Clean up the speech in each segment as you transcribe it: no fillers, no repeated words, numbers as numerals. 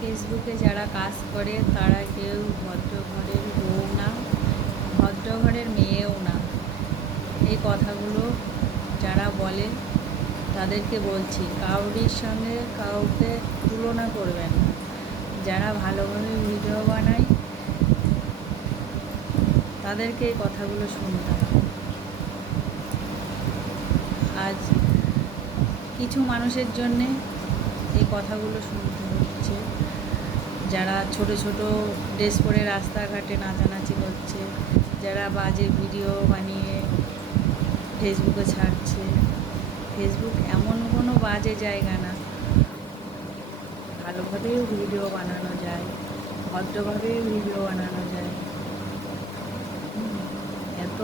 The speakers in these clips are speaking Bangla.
ফেসবুকে যারা কাজ করে তারা কেউ ভদ্র ঘরের বউ না, ভদ্র ঘরের মেয়েও না। এই কথাগুলো যারা বলে তাদেরকে বলছি, কাউরির সঙ্গে কাউকে তুলনা করবেন না। যারা ভালোভাবে ভিডিও বানায় তাদেরকে এই কথাগুলো শুনতে হবে। আজ কিছু মানুষের জন্যে এই কথাগুলো শুনতে হচ্ছে, যারা ছোট ছোট ড্রেস পরে রাস্তাঘাটে নাচানাচি করছে, যারা বাজে ভিডিও বানিয়ে ফেসবুকে ছাড়ছে। ফেসবুক এমন কোনো বাজে জায়গা না, ভালোভাবেও ভিডিও বানানো যায়, ভদ্রভাবেও ভিডিও বানানো যায়। এত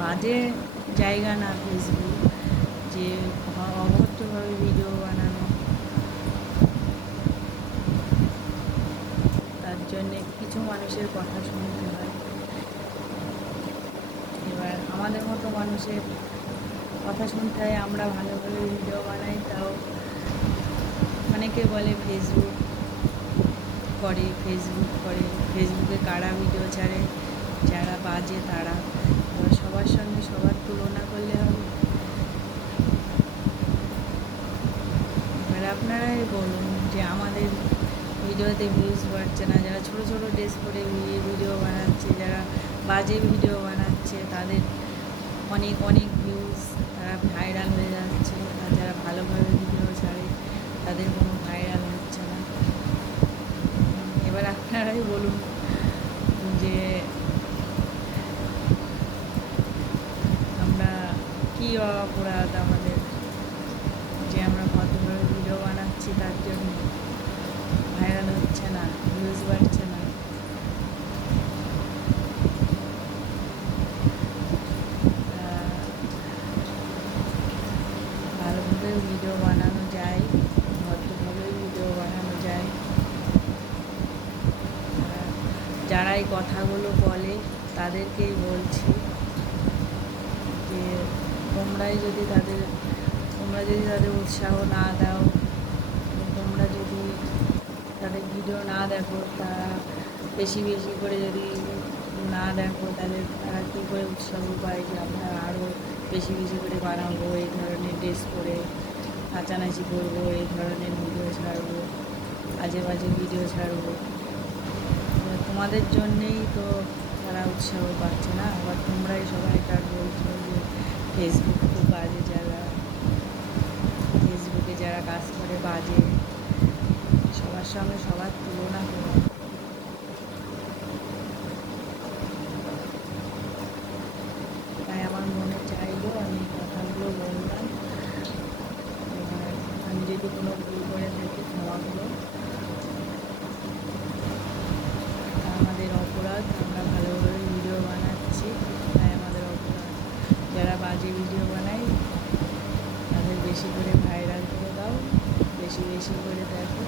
বাজে জায়গা না ফেসবুক যে অভদ্রভাবে ভিডিও বানানো। তার জন্যে কিছু মানুষের কথা শুনতে হয়। এবার আমাদের মতো মানুষের কথা শুনতে হয়। আমরা ভালোভাবে ভিডিও বানাই, তাও অনেকে বলে ফেসবুক করে, ফেসবুকে কারা ভিডিও ছাড়ে, যারা বাজে তারা। এবার সবার সঙ্গে সবার তুলনা করলে হবে? এবার আপনারাই বলুন যে আমাদের ভিডিওতে ভিউজ বাড়ছে না, যারা ছোটো ছোটো ড্রেস পরে ভিডিও বানাচ্ছে, যারা বাজে ভিডিও বানাচ্ছে তাদের অনেক অনেক ভিউজ, তারা ভাইরাল হয়ে যাচ্ছে। আর যারা ভালোভাবে ভিডিও ছাড়ে তাদের কোনো ভাইরাল হচ্ছে না। এবার আপনারাই বলুন যে আমরা কী অপরাধ আমাদের যে আমরা ভদ্রভাবে ভিডিও বানাচ্ছি তার জন্য ভাইরাল হচ্ছে না, ভিউজ বাড়ছে না। ভালোভাবে ভিডিও বানানো যায়, ভদ্রভাবে ভিডিও বানানো যায়। যারা এই কথাগুলো বলে তাদেরকেই বলছি যে তোমরা যদি তাদের উৎসাহ না দাও, তোমরা যদি তাদের ভিডিও না দেখো, তারা বেশি বেশি করে যদি না দেখো, তাহলে তারা কী করে উৎসাহ পায় যে আমরা আরও বেশি বেশি করে বানাবো, এই ধরনের ড্রেস পরে নাচানাচি করবো, এই ধরনের ভিডিও ছাড়বো, আজে বাজে ভিডিও ছাড়বো। তোমাদের জন্যেই তো তারা উৎসাহ পাচ্ছে না। আবার তোমরাই সবাইকার বলছো যে ফেসবুক খুব বাজে জায়গা, ফেসবুকে যারা কাজ করে বাজে, সবার সঙ্গে সবার তুলনা করে। তাই আমার মনে চাইলো আমি এই কথাগুলো বললাম। এবার আমি যদি কোনো ভুল করে থাকি ক্ষমা করো, আমাদের অপরাধ। আমরা ভালোভাবে ভিডিও বানাচ্ছি, তাই আমাদের অপরাধ। যারা বাজে ভিডিও বানায় তাদের বেশি করে ভাইরাল করে দাও, বেশি বেশি করে দেখো।